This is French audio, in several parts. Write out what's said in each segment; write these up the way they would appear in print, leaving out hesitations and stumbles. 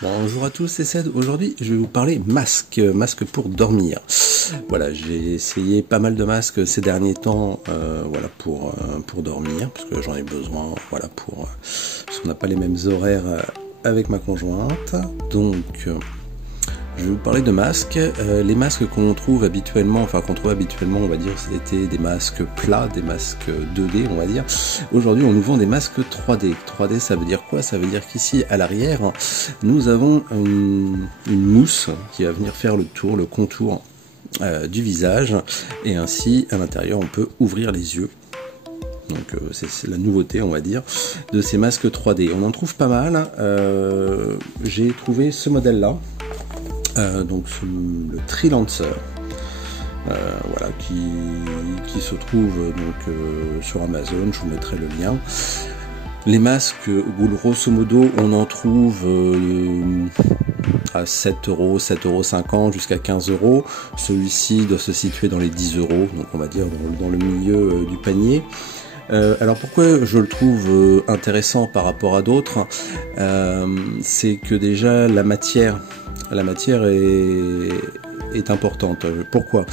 Bonjour à tous, c'est Ced. Aujourd'hui, je vais vous parler masque pour dormir. Voilà, j'ai essayé pas mal de masques ces derniers temps, voilà pour dormir, parce que j'en ai besoin, voilà parce qu'on n'a pas les mêmes horaires avec ma conjointe. Donc, je vais vous parler de masques. Les masques qu'on trouve habituellement, on va dire, c'était des masques plats, des masques 2D, on va dire. Aujourd'hui, on nous vend des masques 3D. 3D, ça veut dire quoi? Ça veut dire qu'ici, à l'arrière, nous avons une mousse qui va venir faire le contour du visage. Et ainsi, à l'intérieur, on peut ouvrir les yeux. Donc c'est la nouveauté, on va dire, de ces masques 3D. On en trouve pas mal. J'ai trouvé ce modèle-là. Donc le Trilancer, voilà, qui se trouve donc sur Amazon. Je vous mettrai le lien. Les masques, grosso modo, on en trouve à 7 €, 7,50 € jusqu'à 15 €. Celui-ci doit se situer dans les 10 €, donc on va dire dans le milieu du panier. Alors pourquoi je le trouve intéressant par rapport à d'autres, c'est que déjà la matière est importante. Pourquoi?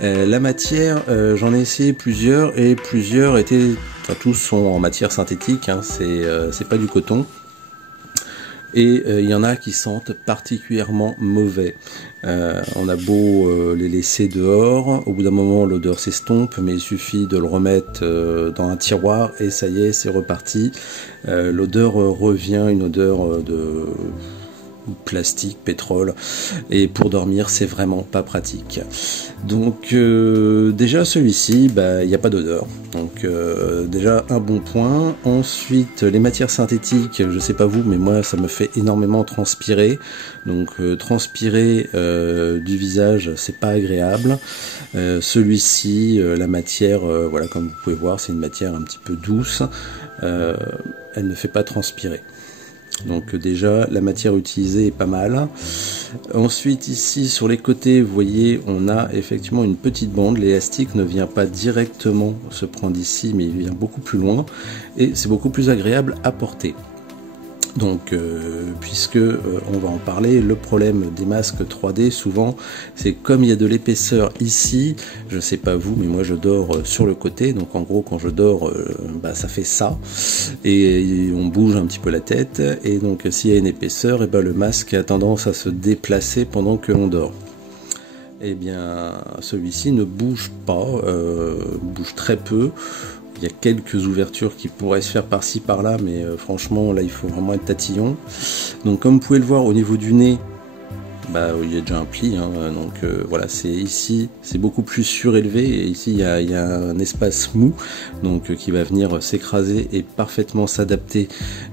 La matière, j'en ai essayé plusieurs et plusieurs tous sont en matière synthétique, hein, c'est pas du coton. Et il y en a qui sentent particulièrement mauvais. On a beau les laisser dehors, au bout d'un moment l'odeur s'estompe, mais il suffit de le remettre dans un tiroir et ça y est, c'est reparti. L'odeur revient, une odeur de plastique, pétrole, et pour dormir c'est vraiment pas pratique. Donc déjà celui-ci, il n'y a pas d'odeur, donc déjà un bon point. Ensuite les matières synthétiques, je sais pas vous, mais moi ça me fait énormément transpirer, donc transpirer du visage c'est pas agréable. Celui-ci, la matière, voilà, comme vous pouvez voir, c'est une matière un petit peu douce, elle ne fait pas transpirer. Donc déjà la matière utilisée est pas mal. Ensuite ici sur les côtés, vous voyez, on a effectivement une petite bande. L'élastique ne vient pas directement se prendre ici, mais il vient beaucoup plus loin et c'est beaucoup plus agréable à porter. Donc puisque on va en parler, le problème des masques 3D souvent, c'est comme il y a de l'épaisseur ici, je sais pas vous, mais moi je dors sur le côté, donc en gros quand je dors, ça fait ça, et on bouge un petit peu la tête, et donc s'il y a une épaisseur, et le masque a tendance à se déplacer pendant que l'on dort. Et bien celui-ci ne bouge pas, bouge très peu. Il y a quelques ouvertures qui pourraient se faire par-ci par-là, mais franchement là il faut vraiment être tatillon. Donc comme vous pouvez le voir au niveau du nez, il y a déjà un pli, hein, donc voilà, c'est ici c'est beaucoup plus surélevé, et ici il y a un espace mou, donc qui va venir s'écraser et parfaitement s'adapter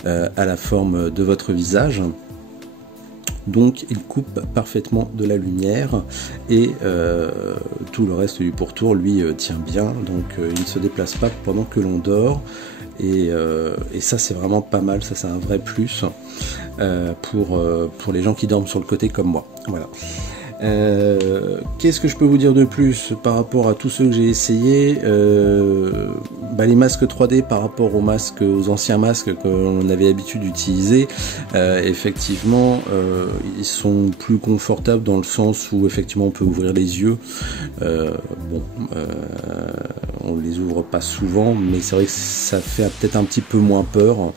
à la forme de votre visage. Donc il coupe parfaitement de la lumière, et tout le reste du pourtour lui tient bien, donc il ne se déplace pas pendant que l'on dort, et ça c'est vraiment pas mal, ça c'est un vrai plus pour les gens qui dorment sur le côté comme moi. Voilà. Qu'est-ce que je peux vous dire de plus par rapport à tous ceux que j'ai essayé? Les masques 3D par rapport aux anciens masques qu'on avait l'habitude d'utiliser, effectivement ils sont plus confortables dans le sens où effectivement on peut ouvrir les yeux. On les ouvre pas souvent, mais c'est vrai que ça fait peut-être un petit peu moins peur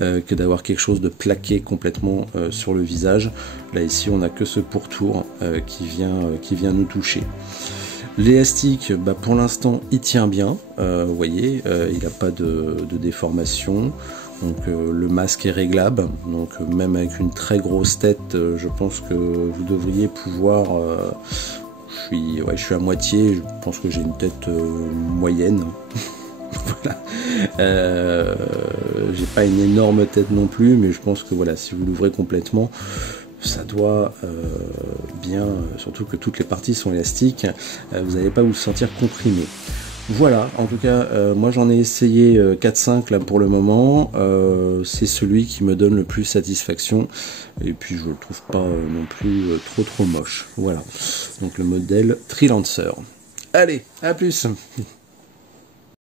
que d'avoir quelque chose de plaqué complètement sur le visage. Là ici on n'a que ce pourtour qui vient nous toucher. L'élastique, pour l'instant il tient bien, vous voyez, il n'a pas de déformation, donc le masque est réglable, donc même avec une très grosse tête, je pense que vous devriez pouvoir, je suis à moitié, je pense que j'ai une tête moyenne. Voilà. J'ai pas une énorme tête non plus, mais je pense que voilà, si vous l'ouvrez complètement, ça doit bien, surtout que toutes les parties sont élastiques, vous n'allez pas vous sentir comprimé. Voilà, en tout cas, moi j'en ai essayé 4-5 là pour le moment, c'est celui qui me donne le plus satisfaction, et puis je le trouve pas non plus trop moche. Voilà, donc le modèle Trilancer. Allez, à plus.